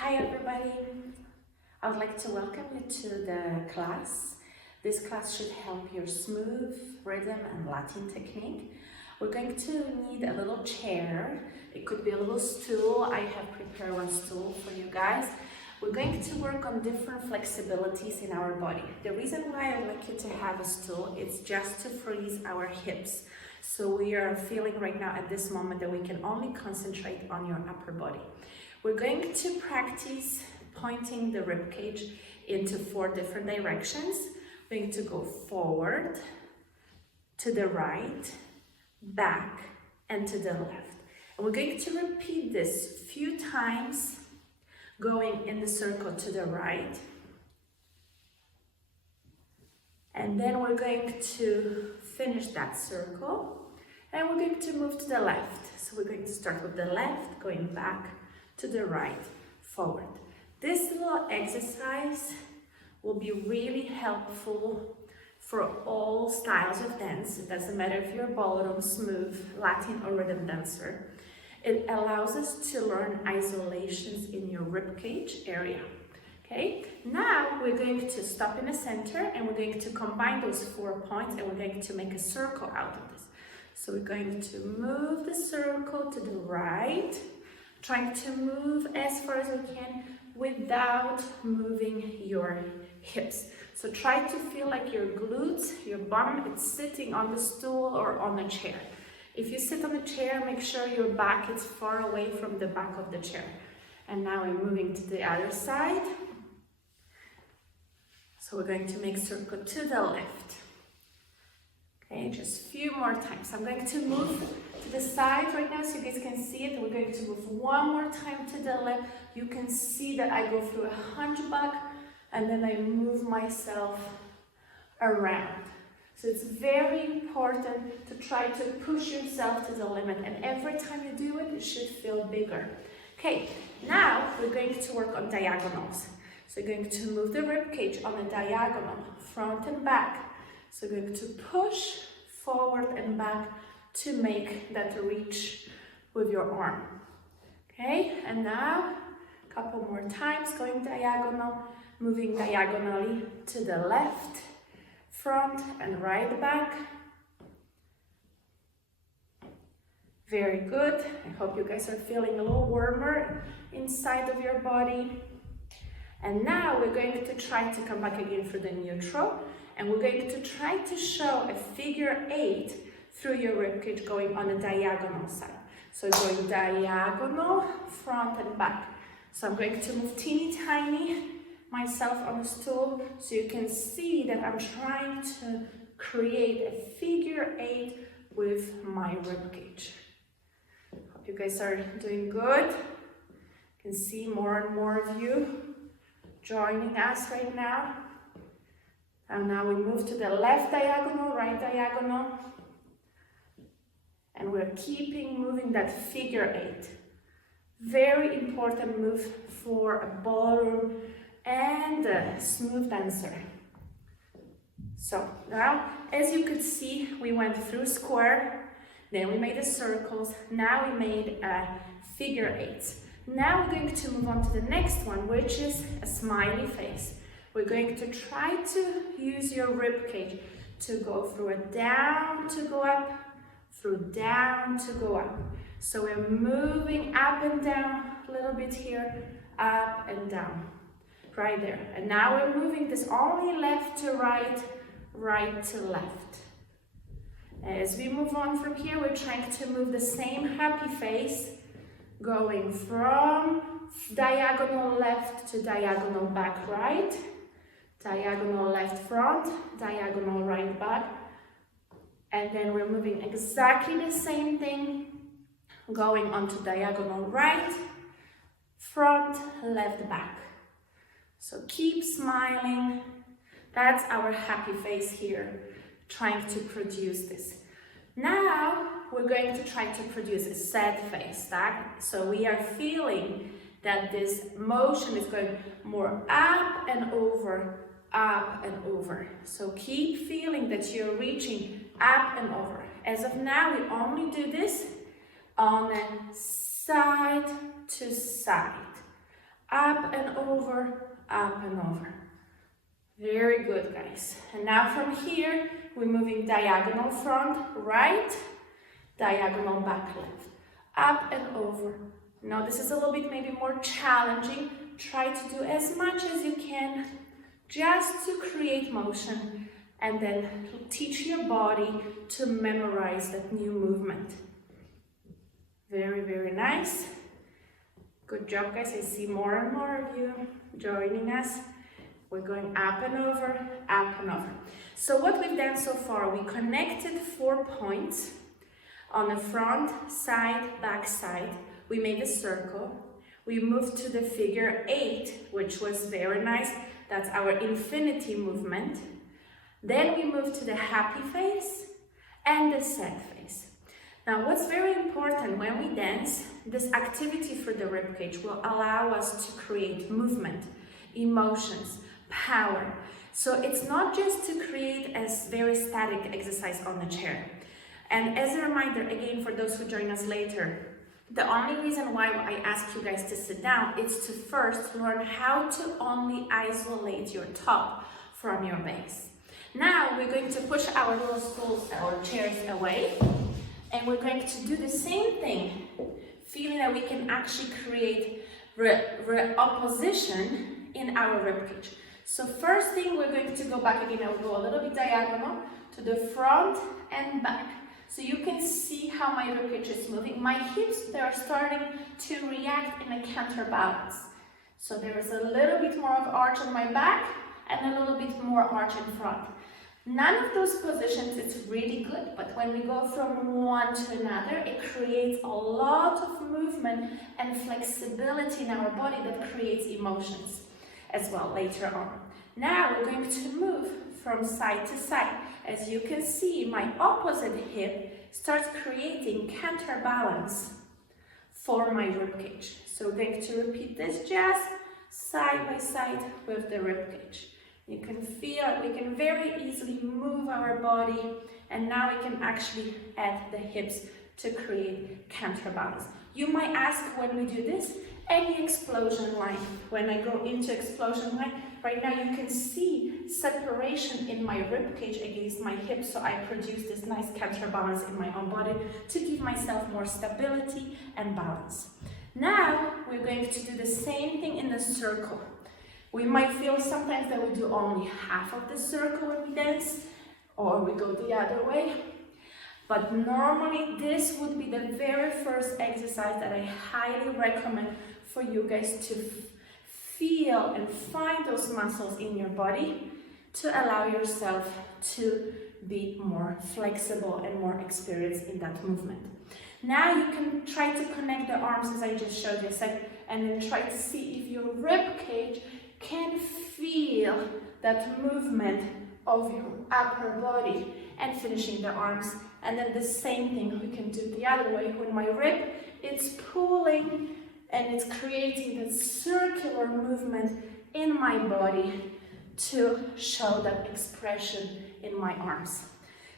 Hi everybody, I would like to welcome you to the class. This class should help your smooth rhythm and Latin technique. We're going to need a little chair. It could be a little stool. I have prepared one stool for you guys. We're going to work on different flexibilities in our body. The reason why I'd like you to have a stool is just to freeze our hips. So we are feeling right now at this moment that we can only concentrate on your upper body. We're going to practice pointing the ribcage into 4 different directions. We're going to go forward, to the right, back, and to the left. And we're going to repeat this a few times, going in the circle to the right. And then we're going to finish that circle. And we're going to move to the left. So we're going to start with the left, going back, to the right, forward. This little exercise will be really helpful for all styles of dance. It doesn't matter if you're a ballroom, smooth, Latin or rhythm dancer. It allows us to learn isolations in your ribcage area. Okay, now we're going to stop in the center and we're going to combine those 4 points and we're going to make a circle out of this. So we're going to move the circle to the right, trying to move as far as we can without moving your hips. So try to feel like your glutes, your bum is sitting on the stool or on the chair. If you sit on the chair, make sure your back is far away from the back of the chair. And now we're moving to the other side. So we're going to make a circle to the left. Okay, just a few more times. I'm going to move to the side right now so you guys can see it. We're going to move one more time to the left. You can see that I go through a hunchback and then I move myself around. So it's very important to try to push yourself to the limit, and every time you do it, it should feel bigger. Okay, now we're going to work on diagonals. So you're going to move the ribcage on a diagonal, front and back. So you're going to push forward and back to make that reach with your arm. Okay, and now a couple more times, going diagonal, moving diagonally to the left, front and right back. Very good. I hope you guys are feeling a little warmer inside of your body. And now we're going to try to come back again for the neutral. And we're going to try to show a figure 8 through your ribcage going on a diagonal side. So going diagonal, front and back. So I'm going to move teeny tiny myself on the stool so you can see that I'm trying to create a figure 8 with my ribcage. Hope you guys are doing good. You can see more and more of you joining us right now. And now we move to the left diagonal, right diagonal. And we're keeping moving that figure 8. Very important move for a ballroom and a smooth dancer. So now, as you could see, we went through square, then we made the circles, now we made a figure 8. Now we're going to move on to the next one, which is a smiley face. We're going to try to use your ribcage to go through a down to go up, through down to go up. So we're moving up and down a little bit here, up and down, right there. And now we're moving this only left to right, right to left. As we move on from here, we're trying to move the same happy face, going from diagonal left to diagonal back right, diagonal left front, diagonal right back, and then we're moving exactly the same thing, going onto diagonal right, front, left back. So keep smiling. That's our happy face here, trying to produce this. Now we're going to try to produce a sad face. So we are feeling that this motion is going more up and over, up and over. So keep feeling that you're reaching up and over. As of now, we only do this on a side to side, Up and over, up and over. Very good, guys. And now from here, we're moving diagonal front, right, diagonal back, left. Up and over. Now this is a little bit maybe more challenging. Try to do as much as you can just to create motion and then teach your body to memorize that new movement. Very, very nice. Good job, guys. I see more and more of you joining us. We're going up and over, up and over. So what we've done so far, we connected 4 points on the front, side, back, side. We made a circle. We moved to the figure 8, which was very nice. That's our infinity movement. Then we moved to the happy face and the sad face. Now, what's very important when we dance, this activity for the ribcage will allow us to create movement, emotions, power. So it's not just to create a very static exercise on the chair. And as a reminder, again, for those who join us later, the only reason why I ask you guys to sit down is to first learn how to only isolate your top from your base. Now we're going to push our little stools, our chairs away, and we're going to do the same thing, feeling that we can actually create opposition in our ribcage. So first thing, we're going to go back again. I will go a little bit diagonal to the front and back. So you can see how my ribcage is moving. My hips, they are starting to react in a counterbalance. So there is a little bit more of arch on my back and a little bit more arch in front. None of those positions is really good, but when we go from one to another, it creates a lot of movement and flexibility in our body that creates emotions as well later on. Now we're going to move from side to side. As you can see, my opposite hip starts creating counterbalance for my ribcage. So we're going to repeat this just side by side with the ribcage. You can feel we can very easily move our body, and now we can actually add the hips to create counterbalance. You might ask, when we do this, any explosion line. When I go into explosion line, right now you can see separation in my ribcage against my hips, so I produce this nice counterbalance in my own body to give myself more stability and balance. Now we're going to do the same thing in the circle. We might feel sometimes that we do only half of the circle when we dance, or we go the other way. But normally this would be the very first exercise that I highly recommend for you guys to feel and find those muscles in your body to allow yourself to be more flexible and more experienced in that movement. Now you can try to connect the arms as I just showed you a second, and then try to see if your rib cage can feel that movement of your upper body, and finishing the arms. And then the same thing we can do the other way. When my rib, it's pulling and it's creating that circular movement in my body to show that expression in my arms.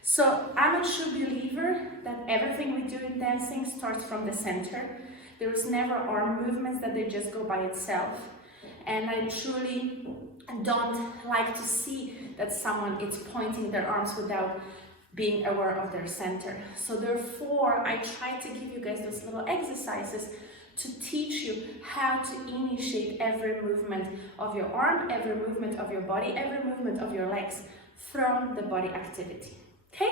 So I'm a true believer that everything we do in dancing starts from the center. There is never arm movements that they just go by itself. And I truly don't like to see that someone is pointing their arms without being aware of their center. So therefore, I try to give you guys those little exercises to teach you how to initiate every movement of your arm, every movement of your body, every movement of your legs from the body activity. Okay,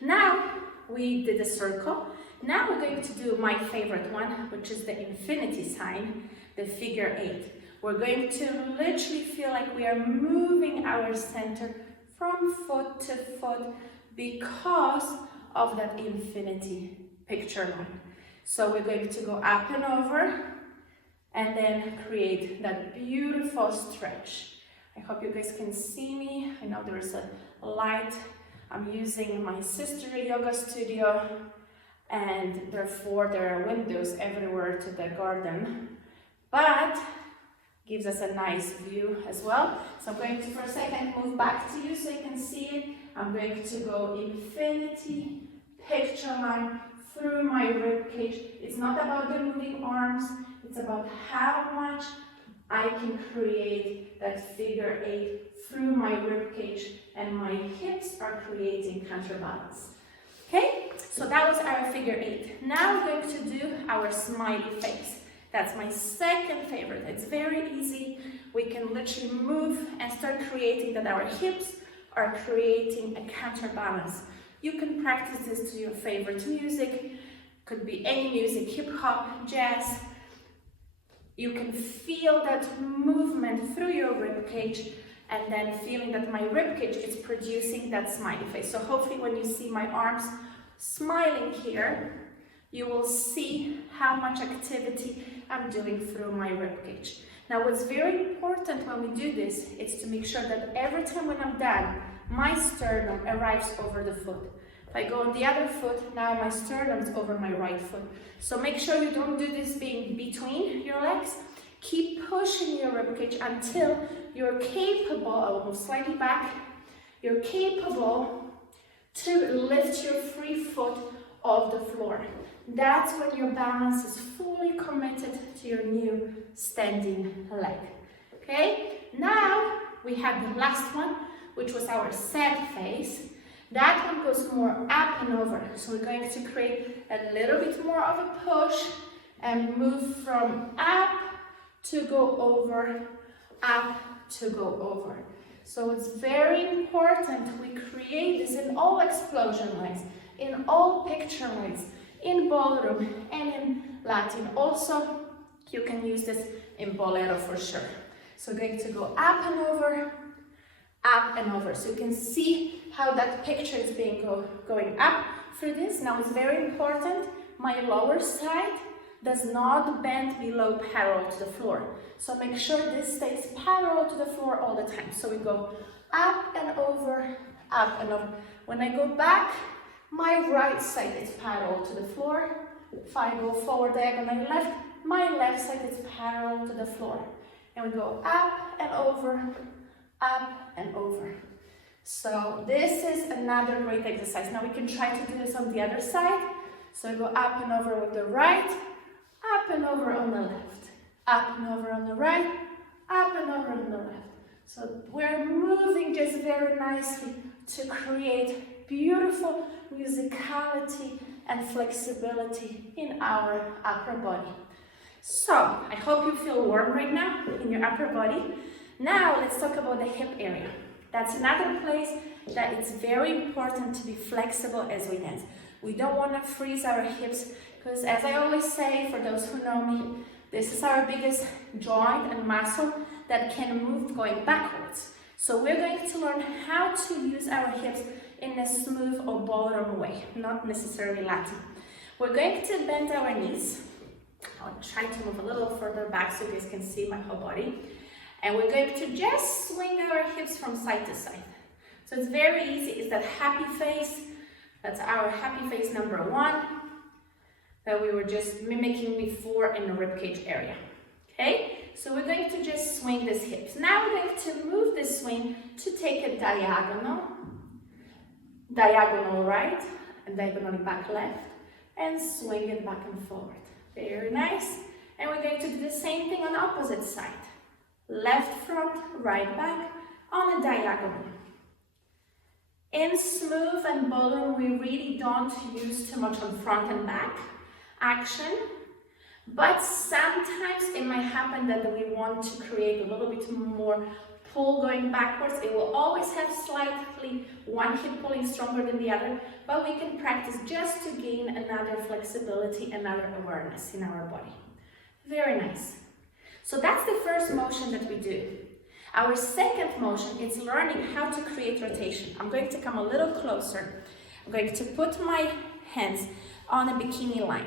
now we did a circle. Now we're going to do my favorite one, which is the infinity sign, the figure 8. We're going to literally feel like we are moving our center from foot to foot because of that infinity picture line. So we're going to go up and over and then create that beautiful stretch. I hope you guys can see me. I know there is a light. I'm using my sister yoga studio, and therefore there are windows everywhere to the garden, but gives us a nice view as well. So I'm going to for a second move back to you so you can see it. I'm going to go infinity picture line through my rib cage. It's not about the moving arms, it's about how much I can create that figure 8 through my ribcage, and my hips are creating counterbalance. Okay, so that was our figure 8. Now we're going to do our smiley face. That's my second favorite. It's very easy. We can literally move and start creating that our hips are creating a counterbalance. You can practice this to your favorite music. Could be any music, hip hop, jazz. You can feel that movement through your ribcage, and then feeling that my ribcage is producing that smiley face. So hopefully when you see my arms smiling here, you will see how much activity I'm doing through my ribcage. Now what's very important when we do this is to make sure that every time when I'm done, my sternum arrives over the foot. If I go on the other foot, now my sternum is over my right foot. So make sure you don't do this being between your legs. Keep pushing your ribcage until you're capable, I will move slightly back, you're capable to lift your free foot off the floor. That's when your balance is fully committed to your new standing leg. Okay, now we have the last one, which was our sad face. That one goes more up and over. So we're going to create a little bit more of a push and move from up to go over, up to go over. So it's very important we create this in all explosion legs, in all picture legs, in ballroom and in Latin. Also, you can use this in bolero for sure. So going to go up and over, up and over. So you can see how that picture is being going up through this. Now it's very important, my lower side does not bend below parallel to the floor. So make sure this stays parallel to the floor all the time. So we go up and over, up and over. When I go back, my right side is parallel to the floor. If I go forward diagonally left, my left side is parallel to the floor. And we go up and over, up and over. So this is another great exercise. Now we can try to do this on the other side. So I go up and over with the right, up and over on the left, up and over on the right, up and over on the left. So we're moving just very nicely to create beautiful musicality and flexibility in our upper body. So I hope you feel warm right now in your upper body. Now let's talk about the hip area. That's another place that it's very important to be flexible as we dance. We don't want to freeze our hips because, as I always say, for those who know me, this is our biggest joint and muscle that can move going backwards. So we're going to learn how to use our hips in a smooth or ballroom way, not necessarily Latin. We're going to bend our knees. I'll try to move a little further back so you guys can see my whole body. And we're going to just swing our hips from side to side. So it's very easy. It's that happy face. That's our happy face number 1 that we were just mimicking before in the ribcage area. Okay, so we're going to just swing these hips. Now we're going to move this swing to take a diagonal right, and diagonally back left, and swing it back and forward. Very nice. And we're going to do the same thing on the opposite side. Left front, right back, on a diagonal. In smooth and ballroom, we really don't use too much on front and back action, but sometimes it might happen that we want to create a little bit more pull going backwards. It will always have slightly one hip pulling stronger than the other, but we can practice just to gain another flexibility, another awareness in our body. Very nice. So that's the first motion that we do. Our second motion is learning how to create rotation. I'm going to come a little closer. I'm going to put my hands on a bikini line.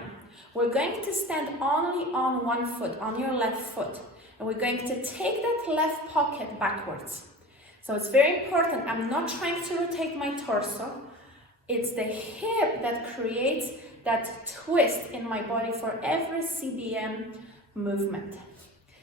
We're going to stand only on one foot, on your left foot. And we're going to take that left pocket backwards. So it's very important. I'm not trying to rotate my torso. It's the hip that creates that twist in my body for every CBM movement.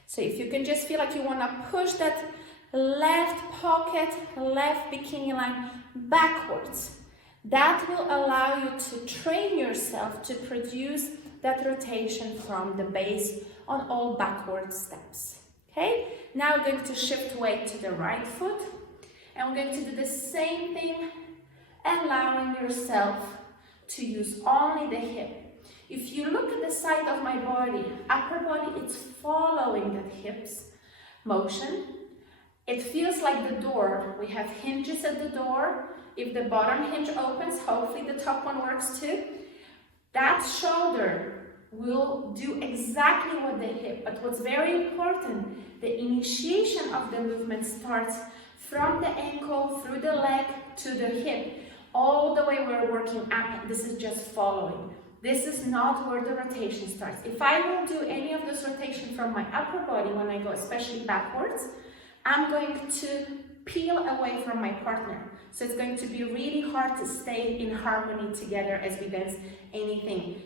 So if you can just feel like you want to push that left pocket, left bikini line backwards, that will allow you to train yourself to produce that rotation from the base on all backward steps. Okay, now we're going to shift weight to the right foot, and we're going to do the same thing, allowing yourself to use only the hip. If you look at the side of my body, upper body, it's following that hips motion. It feels like the door. We have hinges at the door. If the bottom hinge opens, hopefully the top one works too. That shoulder will do exactly what the hip, but what's very important, the initiation of the movement starts from the ankle, through the leg, to the hip. All the way we're working up, this is just following. This is not where the rotation starts. If I will do any of this rotation from my upper body when I go especially backwards, I'm going to peel away from my partner. So it's going to be really hard to stay in harmony together as we dance anything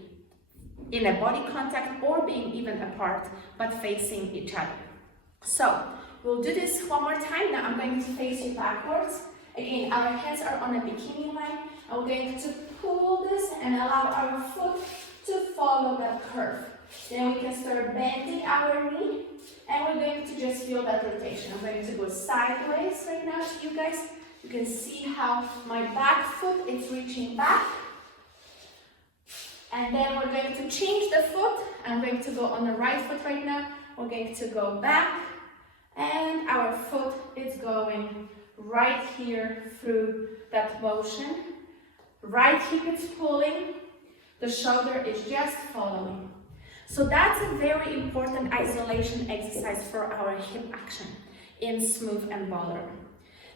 in a body contact or being even apart, but facing each other. So we'll do this one more time. Now I'm going to face you backwards. Again, our hands are on a bikini line, and we're going to pull this and allow our foot to follow that curve. Then we can start bending our knee, and we're going to just feel that rotation. I'm going to go sideways right now to you guys. You can see how my back foot is reaching back. And then we're going to change the foot. I'm going to go on the right foot right now. We're going to go back, and our foot is going right here through that motion. Right hip is pulling, the shoulder is just following. So that's a very important isolation exercise for our hip action in smooth and ballroom.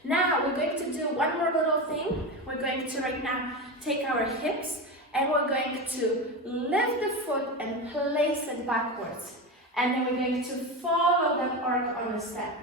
Now we're going to do one more little thing. We're going to right now take our hips and we're going to lift the foot and place it backwards. And then we're going to follow that arc on the step.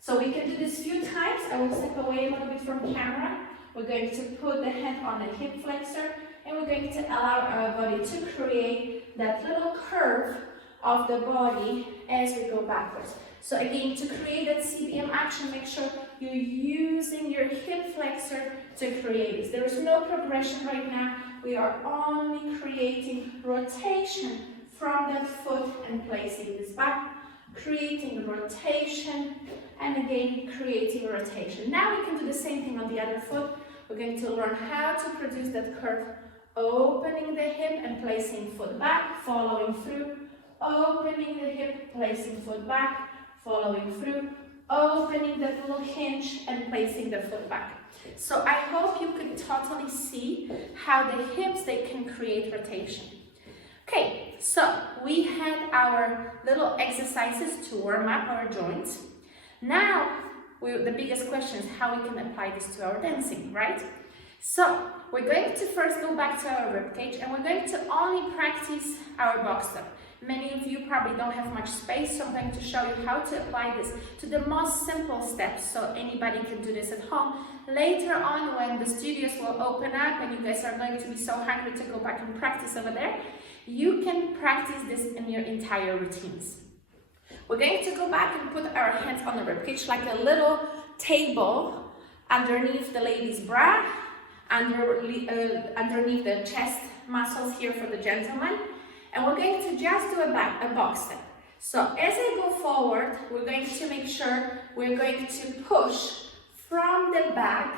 So we can do this a few times. I will step away a little bit from camera. We're going to put the hand on the hip flexor, and we're going to allow our body to create that little curve of the body as we go backwards. So again, to create that CBM action, make sure you're using your hip flexor to create this. There is no progression right now. We are only creating rotation from that foot and placing this back, creating rotation, and again, creating rotation. Now we can do the same thing on the other foot. We're going to learn how to produce that curve, opening the hip and placing foot back, following through, opening the hip, placing foot back, following through, opening that little hinge and placing the foot back. So I hope you can totally see how the hips, they can create rotation. Okay, so we had our little exercises to warm up our joints. Now, the biggest question is how we can apply this to our dancing, right? So, we're going to first go back to our ribcage and we're going to only practice our box step. Many of you probably don't have much space, so I'm going to show you how to apply this to the most simple steps so anybody can do this at home. Later on, when the studios will open up and you guys are going to be so hungry to go back and practice over there, you can practice this in your entire routines. We're going to go back and put our hands on the ribcage like a little table underneath the lady's bra, underneath the chest muscles here for the gentleman. And we're going to just do a box step. So as I go forward, we're going to make sure we're going to push from the back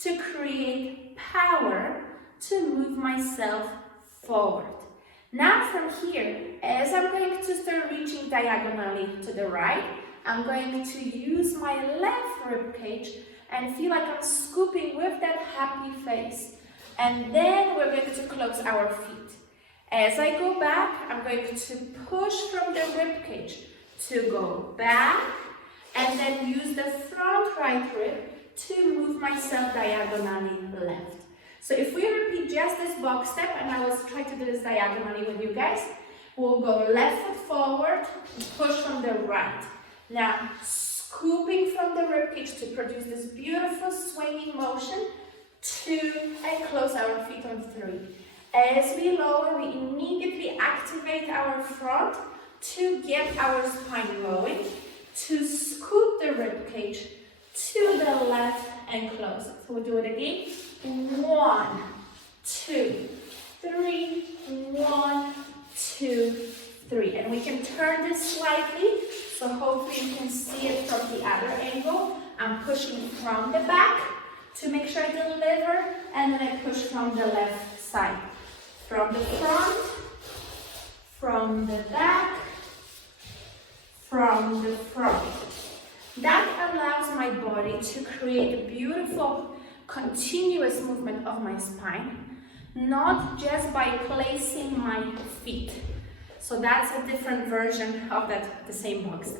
to create power to move myself forward. Now from here, as I'm going to start reaching diagonally to the right, I'm going to use my left ribcage and feel like I'm scooping with that happy face. And then we're going to close our feet. As I go back, I'm going to push from the ribcage to go back and then use the front right rib to move myself diagonally left. So if we repeat just this box step, and I will try to do this diagonally with you guys, we'll go left foot forward, push from the right. Now, scooping from the ribcage to produce this beautiful swinging motion, 2, and close our feet on 3. As we lower, we immediately activate our front to get our spine going, to scoop the ribcage to the left and close it. So we'll do it again. 1, 2, 3, 1, 2, 3. And we can turn this slightly So hopefully you can see it from the other angle. I'm pushing from the back to make sure I deliver, and then I push from the left side. From the front, from the back, from the front. That allows my body to create a beautiful continuous movement of my spine, not just by placing my feet. So that's a different version of the same box.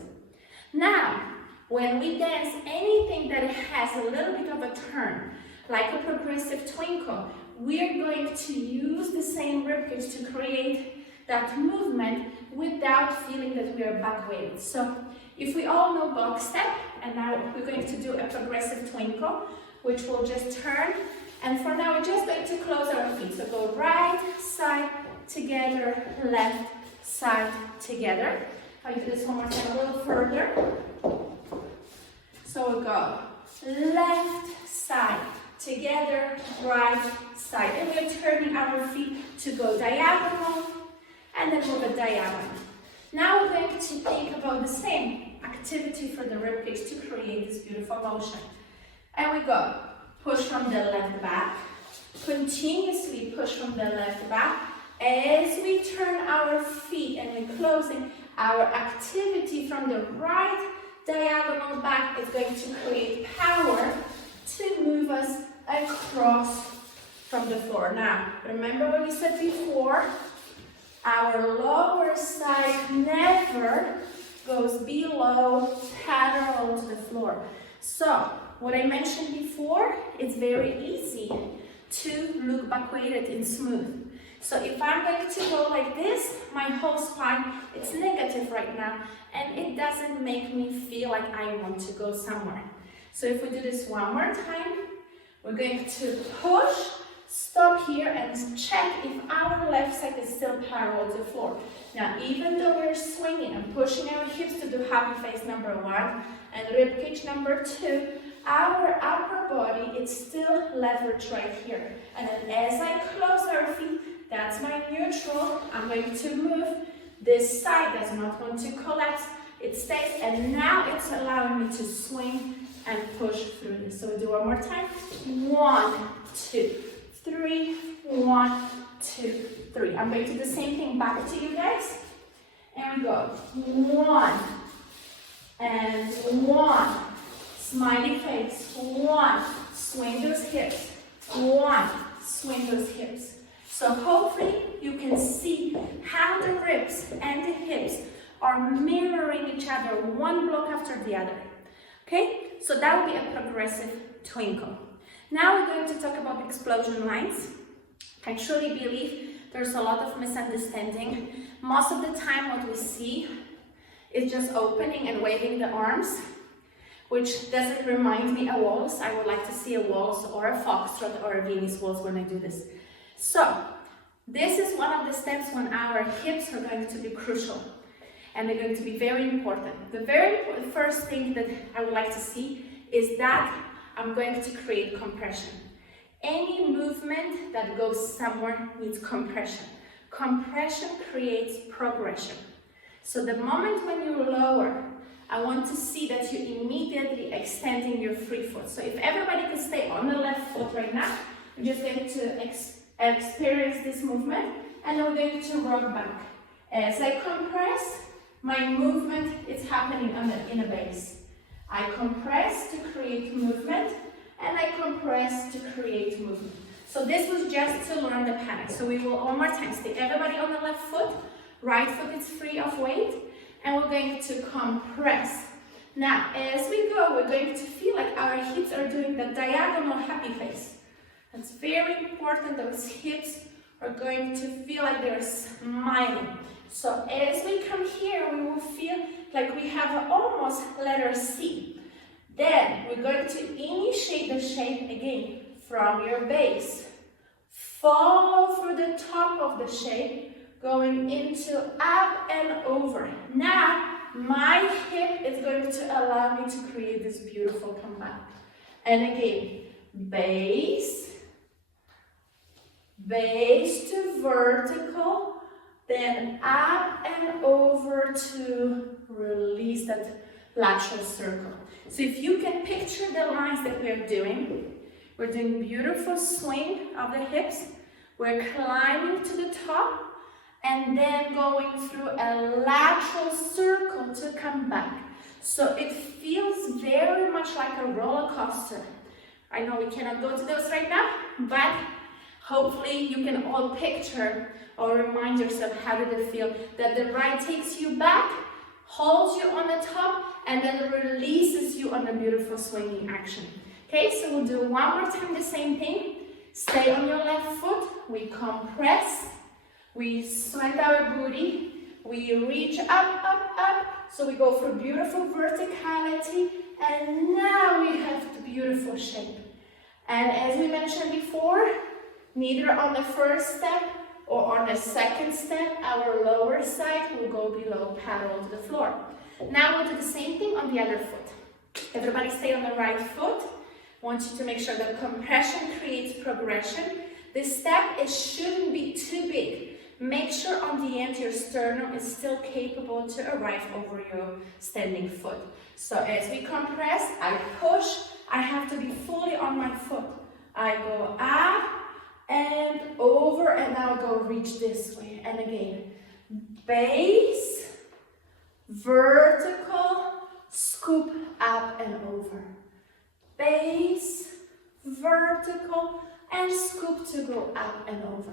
Now, when we dance anything that has a little bit of a turn, like a progressive twinkle, we're going to use the same ribcage to create that movement without feeling that we are back weighted. So if we all know box step, and now we're going to do a progressive twinkle, which will just turn, and for now we're just going to close our feet. So go right side together, left side together. I'll do this one more time a little further. So we'll go left side together, right side, and we're turning our feet to go diagonal, and then move it diagonal. Now we're going to think about the same activity for the ribcage to create this beautiful motion. And we go, push from the left back, continuously push from the left back. As we turn our feet and we're closing, our activity from the right diagonal back is going to create power to move us across from the floor. Now, remember what we said before, our lower side never goes below, parallel to the floor. So, what I mentioned before, it's very easy to look back weighted and smooth. So if I'm going to go like this, my whole spine, it's negative right now, and it doesn't make me feel like I want to go somewhere. So if we do this one more time, we're going to push, stop here, and check if our left side is still parallel to the floor. Now, even though we're swinging and pushing our hips to do happy face number 1 and ribcage number 2, our upper body is still leveraged right here. And then as I close our feet, that's my neutral. I'm going to move. This side does not want to collapse. It stays, and now it's allowing me to swing and push through this. So we'll do one more time. 1, 2, 3. 1, 2, 3. I'm going to do the same thing back to you guys. And we go 1 and 1. Smiley face. 1. Swing those hips. 1. Swing those hips. So hopefully you can see how the ribs and the hips are mirroring each other, one block after the other. Okay, so that would be a progressive twinkle. Now we're going to talk about explosion lines. I truly believe there's a lot of misunderstanding. Most of the time what we see is just opening and waving the arms, which doesn't remind me of waltz. I would like to see a waltz or a foxtrot or a Viennese waltz when I do this. So, this is one of the steps when our hips are going to be crucial and they're going to be very important. The very first thing that I would like to see is that I'm going to create compression. Any movement that goes somewhere needs compression. Compression creates progression. So the moment when you lower, I want to see that you're immediately extending your free foot. So if everybody can stay on the left foot right now, we're just going to experience this movement, and then we're going to rock back. As I compress, my movement is happening in a base. I compress to create movement, and I compress to create movement. So this was just to learn the pattern. So we will one more time stay everybody on the left foot, right foot is free of weight, and we're going to compress. Now, as we go, we're going to feel like our hips are doing the diagonal happy face. It's very important. Those hips are going to feel like they're smiling. So as we come here, we will feel like we have almost letter C. Then we're going to initiate the shape again from your base. Follow through the top of the shape, going into up and over. Now, my hip is going to allow me to create this beautiful comeback. And again, base to vertical, then up and over to release consistent lateral circle. So if you can picture the lines that we're doing beautiful swing of the hips, we're climbing to the top, and then going through a lateral circle to come back. So it feels very much like a roller coaster. I know we cannot go to those right now, but hopefully you can all picture or remind yourself how did it feel, that the right takes you back, holds you on the top, and then releases you on a beautiful swinging action. Okay, so we'll do one more time the same thing. Stay on your left foot, we compress, we slant our booty, we reach up, up, up, so we go for beautiful verticality, and now we have the beautiful shape. And as we mentioned before, neither on the first step or on the second step, our lower side will go below parallel to the floor. Now we'll do the same thing on the other foot. Everybody stay on the right foot. I want you to make sure that compression creates progression. This step shouldn't be too big. Make sure on the end your sternum is still capable to arrive over your standing foot. So as we compress, I push, I have to be fully on my foot. I go up and over, and now go reach this way. And again, base, vertical, scoop up and over. Base, vertical, and scoop to go up and over.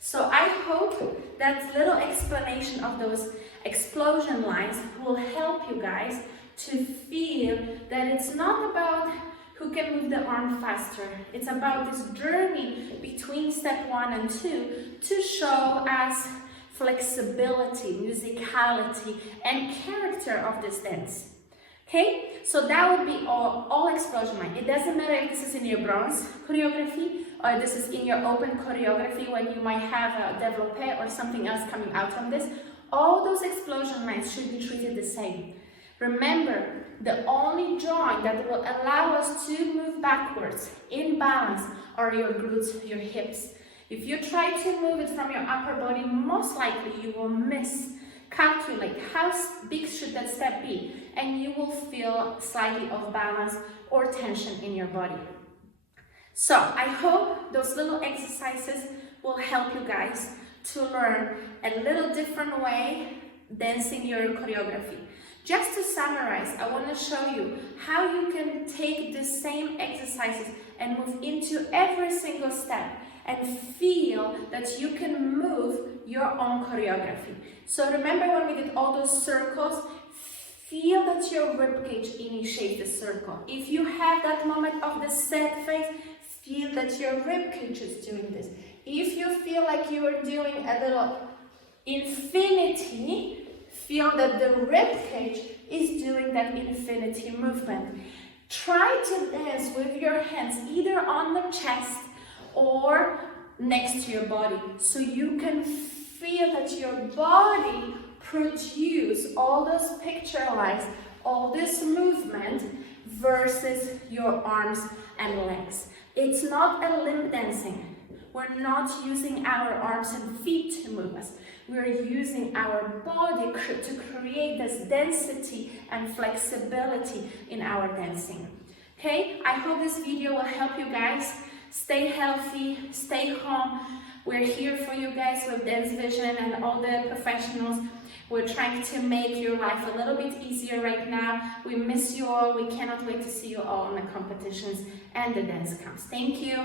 So I hope that little explanation of those explosion lines will help you guys to feel that it's not about who can move the arm faster. It's about this journey between step 1 and 2 to show us flexibility, musicality, and character of this dance. Okay, so that would be all explosion line. It doesn't matter if this is in your bronze choreography or this is in your open choreography when you might have a développé or something else coming out from this. All those explosion lines should be treated the same. Remember, the only joint that will allow us to move backwards in balance are your glutes, your hips. If you try to move it from your upper body, most likely you will miscalculate how big should that step be, and you will feel slightly off balance or tension in your body. So I hope those little exercises will help you guys to learn a little different way dancing your choreography. Just to summarize, I want to show you how you can take the same exercises and move into every single step and feel that you can move your own choreography. So remember when we did all those circles, feel that your ribcage initiates the circle. If you have that moment of the sad face, feel that your ribcage is doing this. If you feel like you are doing a little infinity, feel that the ribcage is doing that infinity movement. Try to dance with your hands either on the chest or next to your body, so you can feel that your body produce all those picture lines, all this movement versus your arms and legs. It's not a limb dancing. We're not using our arms and feet to move us. We're using our body to create this density and flexibility in our dancing. Okay, I hope this video will help you guys. Stay healthy, stay home. We're here for you guys with Dance Vision and all the professionals. We're trying to make your life a little bit easier right now. We miss you all. We cannot wait to see you all in the competitions and the dance camps. Thank you.